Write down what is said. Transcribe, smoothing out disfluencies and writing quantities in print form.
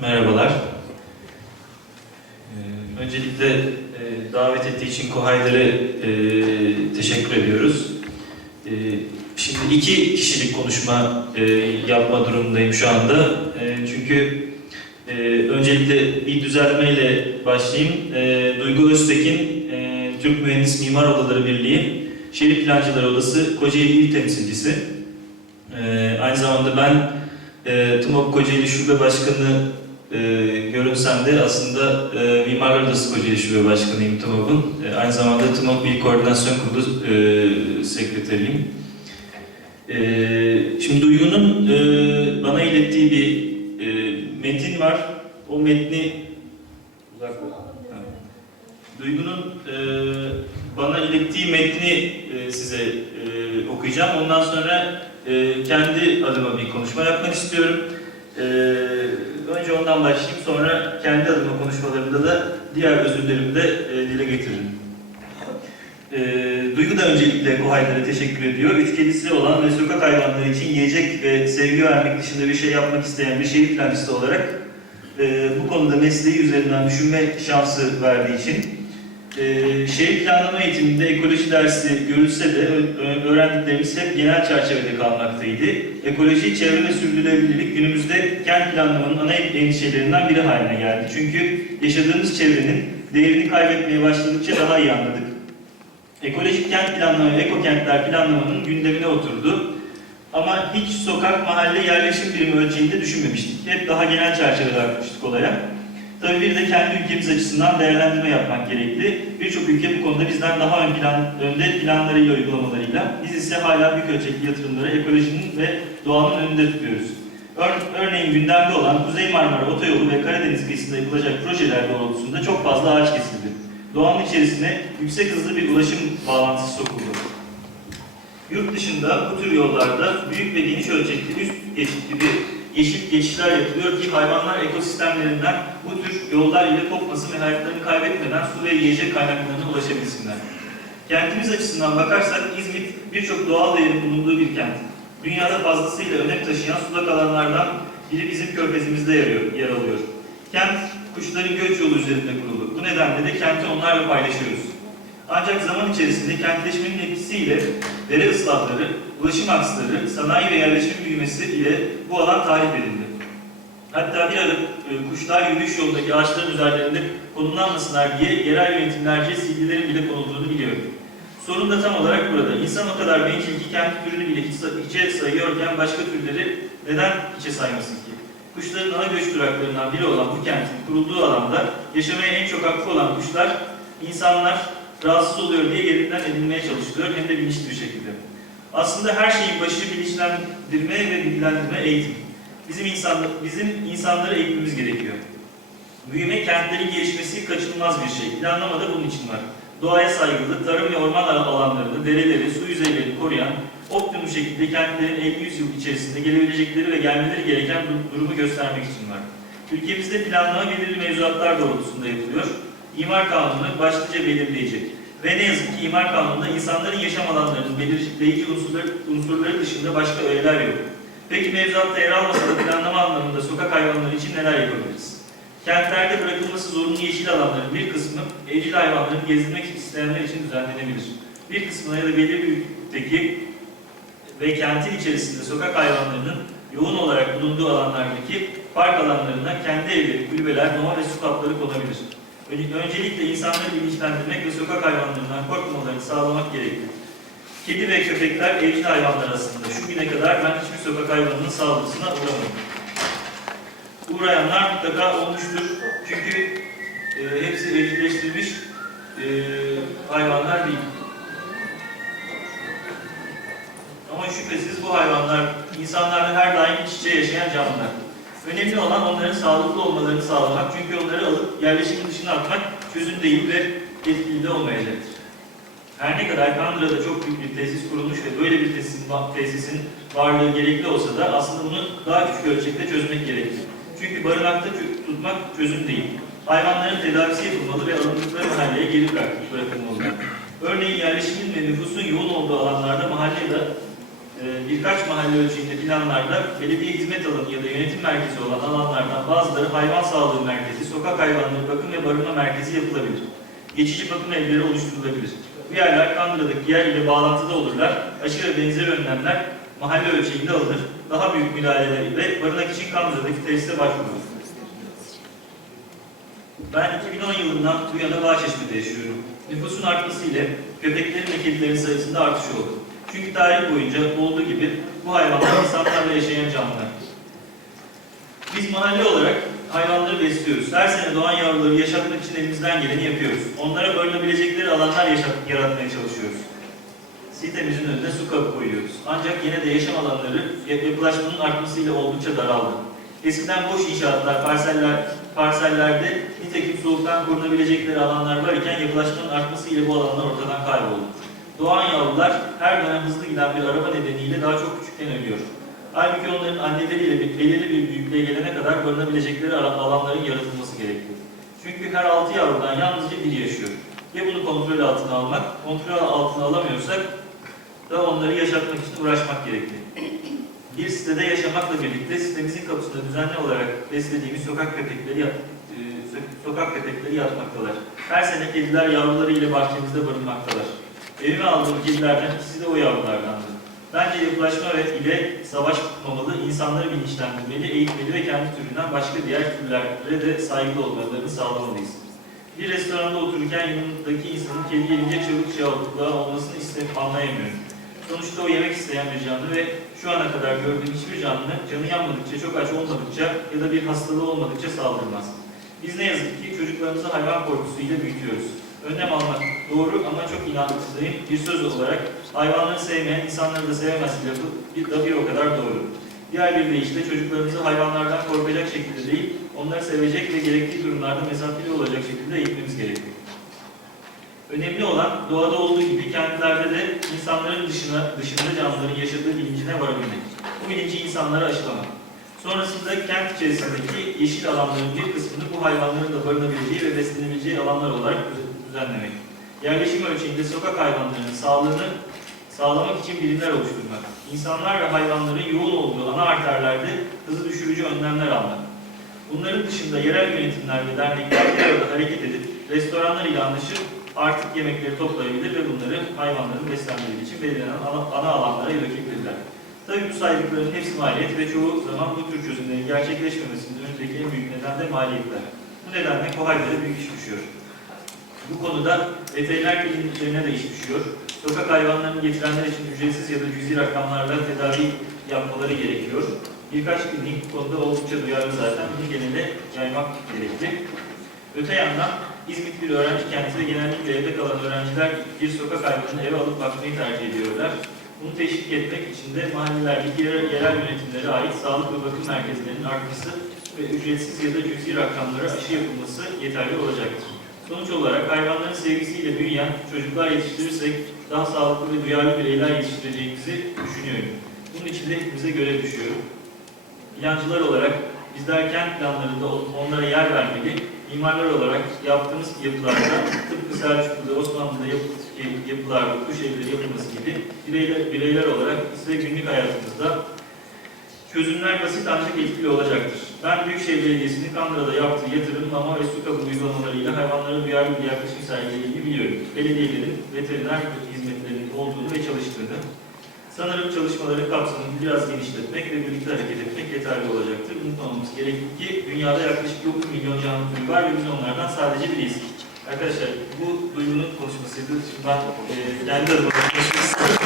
Merhabalar. Öncelikle davet ettiği için Kohayder'e teşekkür ediyoruz. Şimdi 2 kişilik konuşma yapma durumundayım şu anda. Çünkü öncelikle bir düzeltmeyle başlayayım. Duygu Öztekin, Türk Mühendis Mimar Odaları Birliği, Şehir Plancıları Odası Kocaeli İl Temsilcisi. Aynı zamanda ben TMOB Kocaeli Şube Başkanı görünsem de aslında Mimarlar Odası Kocaeli Şube Başkanıyım TMOB'un. Aynı zamanda TMOB İl Koordinasyon Kurulu sekreteriyim. Şimdi Duygu'nun bana ilettiği bir metin var. O metni Duygu'nun bana ilettiği metni size okuyacağım. Ondan sonra kendi adıma bir konuşma yapmak istiyorum. Önce ondan başlayayım, sonra kendi adıma konuşmalarımda da diğer özürlerimi de dile getiririm. Duygu da öncelikle Kohayder'e teşekkür ediyor. Üç kedisi olan ve sokak hayvanları için yiyecek ve sevgi vermek dışında bir şey yapmak isteyen bir şehir plancısı olarak bu konuda mesleği üzerinden düşünme şansı verdiği için şehir planlama eğitiminde ekoloji dersi görülse de öğrendiklerimiz hep genel çerçevede kalmaktaydı. Ekoloji, çevre ve sürdürülebilirlik günümüzde kent planlamanın ana endişelerinden biri haline geldi. Çünkü yaşadığımız çevrenin değerini kaybetmeye başladıkça daha iyi anladık. Ekolojik kent planlama ve ekokentler planlamanın gündemine oturdu. Ama hiç sokak, mahalle, yerleşim birimi ölçeğinde düşünmemiştik. Hep daha genel çerçevede bakmıştık olaya. Tabii bir de kendi ülkemiz açısından değerlendirme yapmak gerekli. Birçok ülke bu konuda bizden daha önde planlarıyla, uygulamalarıyla. Biz ise hala büyük ölçekli yatırımları ekolojinin ve doğanın önünde tutuyoruz. Örneğin gündemde olan Kuzey Marmara Otoyolu ve Karadeniz kıyısında yapılacak projeler doğrultusunda çok fazla ağaç kesildi. Doğanın içerisine yüksek hızlı bir ulaşım bağlantısı sokuldu. Yurt dışında bu tür yollarda büyük ve geniş ölçekli üst geçitli bir yeşil geçişler yapılıyor ki hayvanlar ekosistemlerinden bu tür yollar ile kopmasın ve hayatlarını kaybetmeden su ve yiyecek kaynaklarına ulaşabilsinler. Kentimiz açısından bakarsak İzmit birçok doğal değerin bulunduğu bir kent. Dünyada fazlasıyla önem taşıyan sulak alanlardan biri bizim körfezimizde yer alıyor. Kent, kuşların göç yolu üzerinde kurulu. Bu nedenle de kenti onlarla paylaşıyoruz. Ancak zaman içerisinde kentleşmenin etkisiyle dere ıslahları, ulaşım aksları, sanayi ve yerleşim büyümesi ile bu alan tahrip edildi. Hatta bir ara kuşlar yürüyüş yolundaki ağaçların üzerlerinde konumlanmasınlar diye yerel yönetimlerce silgilerin bile konulduğunu biliyorum. Sorun da tam olarak burada. İnsan o kadar bencil ki kendi türünü bile hiçe sayıyorken başka türleri neden hiçe saymasın ki? Kuşların ana göç duraklarından biri olan bu kentin kurulduğu alanda yaşamaya en çok hakkı olan kuşlar, insanlar rahatsız oluyor diye yerinden edilmeye çalışılıyor, hem de bilinçli bir şekilde. Aslında her şeyin başı bilinçlendirme ve bilgilendirme eğitim. Bizim insanları eğitmemiz gerekiyor. Büyüme, kentlerin gelişmesi kaçınılmaz bir şey. Planlama da bunun için var. Doğaya saygılı, tarım ve orman alanlarını, dereleri, su yüzeylerini koruyan, optimum şekilde kentlerin 50-100 yıl içerisinde gelebilecekleri ve gelmeleri gereken durumu göstermek için var. Ülkemizde planlama belirli mevzuatlar doğrultusunda yapılıyor. İmar Kanunu başlıca belirleyecek. Ve ne yazık ki İmar Kanunu'nda insanların yaşam alanlarının belirleyici unsurları dışında başka öğeler yok. Peki mevzuatta yer almasa da planlama anlamında sokak hayvanları için neler yapabiliriz? Kentlerde bırakılması zorunlu yeşil alanların bir kısmı evcil hayvanların gezdirmek isteyenler için düzenlenebilir. Bir kısmına ya da belirli bir büyüklükteki ve kentin içerisinde sokak hayvanlarının yoğun olarak bulunduğu alanlardaki park alanlarına kendi evleri, kulübeler, nova ve su kapları konabilir. Öncelikle insanları bilinçlendirmek ve sokak hayvanlarından korkmamalarını sağlamak gerekli. Kedi ve köpekler evcil hayvanlar aslında. Şu güne kadar ben hiçbir sokak hayvanının saldırısına uğramadım. Uğrayanlar mutlaka olmuştur. Çünkü hepsi evcilleştirilmiş hayvanlar değil. Ama şüphesiz bu hayvanlar insanlarla her daim iç içe yaşayan canlılar. Önemli olan onların sağlıklı olmalarını sağlamak. Çünkü onları alıp yerleşimin dışına atmak çözüm değil ve etkili de olmayacaktır. Her ne kadar Kandıra'da çok büyük bir tesis kurulmuş ve böyle bir tesisin varlığı gerekli olsa da aslında bunu daha küçük ölçekte çözmek gerekli. Çünkü barınakta tutmak çözüm değil. Hayvanların tedavisi yapılmalı ve alındıkları mahalleye geri bırakılmalılar. Örneğin yerleşimin ve nüfusun yoğun olduğu alanlarda birkaç mahalle ölçeğinde planlarda belediye hizmet alanı ya da yönetim merkezi olan alanlardan bazıları hayvan sağlığı merkezi, sokak hayvanları bakım ve barınma merkezi yapılabilir. Geçici bakım evleri oluşturulabilir. Bu yerler Kandıra'daki yer ile bağlantıda olurlar. Aşı ve benzeri önlemler mahalle ölçeğinde alınır. Daha büyük müdahaleler ile barınak için Kandıra'daki tesise başvurulur. Ben 2010 yılından bu yana Bağçeşme'de yaşıyorum. Nüfusun artması ile köpeklerin ve kedilerin sayısında artış oldu. Çünkü tarih boyunca olduğu gibi bu hayvanlar insanlarla yaşayan canlılar. Biz mahalle olarak hayvanları besliyoruz. Her sene doğan yavruları yaşatmak için elimizden geleni yapıyoruz. Onlara barınabilecekleri alanlar yaratmaya çalışıyoruz. Sitemizin önüne su kabı koyuyoruz. Ancak yine de yaşam alanları yapılaşmanın artmasıyla oldukça daraldı. Eskiden boş inşaatlar, parsellerde nitekim soğuktan korunabilecekleri alanlar varken yapılaşmanın artmasıyla bu alanlar ortadan kayboldu. Doğan yavrular her dönem hızlı giden bir araba nedeniyle daha çok küçükten ölüyor. Halbuki onların anneleriyle belirli bir büyüklüğe gelene kadar barınabilecekleri alanların yaratılması gerekiyor. Çünkü her 6 yavrudan yalnızca biri yaşıyor. Ya bunu kontrol altına almak, kontrol altına alamıyorsak da onları yaşatmak için uğraşmak gerekli. Bir sitede yaşamakla birlikte sitemizin kapısında düzenli olarak beslediğimiz sokak köpekleri yatmaktalar. Her sene kediler yavruları ile bahçemizde barınmaktalar. Evime aldığım kedilerden ikisi de o yavrulardandı. Bence yapılaşma ile savaşmamalı, insanları bilinçlendirmeli, eğitmeli ve kendi türünden başka diğer türlere de saygılı olmalarını sağlamalıyız. Bir restoranda otururken yanındaki insanın kedi gelince çabuk cevaplığa olmasını anlayamıyorum. Sonuçta o yemek isteyen bir canlı ve şu ana kadar gördüğüm hiçbir canlı canı yanmadıkça, çok aç olmadıkça ya da bir hastalığı olmadıkça saldırmaz. Biz ne yazık ki çocuklarımızı hayvan korkusuyla büyütüyoruz. Önlem almak doğru ama çok inançlıyım bir söz olarak hayvanları sevmeyen insanları da sevemez lafı da bir o kadar doğru. Diğer bir deyişle çocuklarımızı hayvanlardan korkacak şekilde değil, onları sevecek ve gerektiği durumlarda mesafeli olacak şekilde eğitmemiz gerekiyor. Önemli olan doğada olduğu gibi kentlerde de insanların dışında canlıların yaşadığı bilincine varabilmek. Bu bilinci insanlara aşılamak. Sonrasında kent içerisindeki yeşil alanların bir kısmını bu hayvanların da barınabileceği ve beslenebileceği alanlar olarak düzenlemek. Yerleşim ölçeğinde sokak hayvanlarının sağlığını sağlamak için birimler oluşturmak. İnsanlar ve hayvanların yoğun olduğu ana arterlerde hızı düşürücü önlemler almak. Bunların dışında yerel yönetimler ve dernekler bir arada hareket edip restoranlar ile anlaşıp artık yemekleri toplayabilir ve bunları hayvanların beslenmeleri için belirlenen ana alanlara dökebilirler. Tabii bu saydıkların hepsi maliyet ve çoğu zaman bu tür çözümlerin gerçekleşmemesinin önündeki en büyük neden de maliyetler. Bu nedenle KOHAY'lara büyük iş düşüyor. Bu konuda veteriner kliniklerine de iş düşüyor. Sokak hayvanlarını getirenler için ücretsiz ya da cüzi rakamlarla tedavi yapmaları gerekiyor. Birkaç klinik bu konuda oldukça duyarlı zaten. Bunu genelde yaymak gerekli. Öte yandan İzmit bir öğrenci kenti ve genellikle evde kalan öğrenciler bir sokak hayvanını eve alıp bakmayı tercih ediyorlar. Bunu teşvik etmek için de mahallelerdeki yerel yönetimlere ait sağlık ve bakım merkezlerinin artması ve ücretsiz ya da cüzi rakamlara aşı yapılması yeterli olacaktır. Sonuç olarak hayvanların sevgisiyle büyüyen çocuklar yetiştirirsek daha sağlıklı ve duyarlı bireyler yetiştireceğimizi düşünüyorum. Bunun için de hepimize görev düşüyor. Plancılar olarak bizler kent planlarında onlara yer vermeli, mimarlar olarak yaptığımız yapılarda tıpkı Selçuklu'da, Osmanlı'da yapılarda kuş evleri yapılması gibi bireyler olarak ise günlük hayatımızda çözümler basit ancak etkili olacaktır. Ben Büyükşehir Belediyesi'nin Kandıra'da yaptığı yatırım, mama ve su kabı uygulamalarıyla hayvanlara duyarlı bir yaklaşım sergilediğini biliyorum. Belediyelerin veteriner hizmetlerinin olduğunu ve çalıştığını. Sanırım çalışmaların kapsamını biraz genişletmek ve birlikte hareket etmek yeterli olacaktır. Unutmamamız gerekli ki dünyada yaklaşık 9 milyon canlı türü var ve biz onlardan sadece biriyiz. Arkadaşlar bu duygunun konuşmasıydı. Şimdi ben kendi adıma konuşmak istiyorum.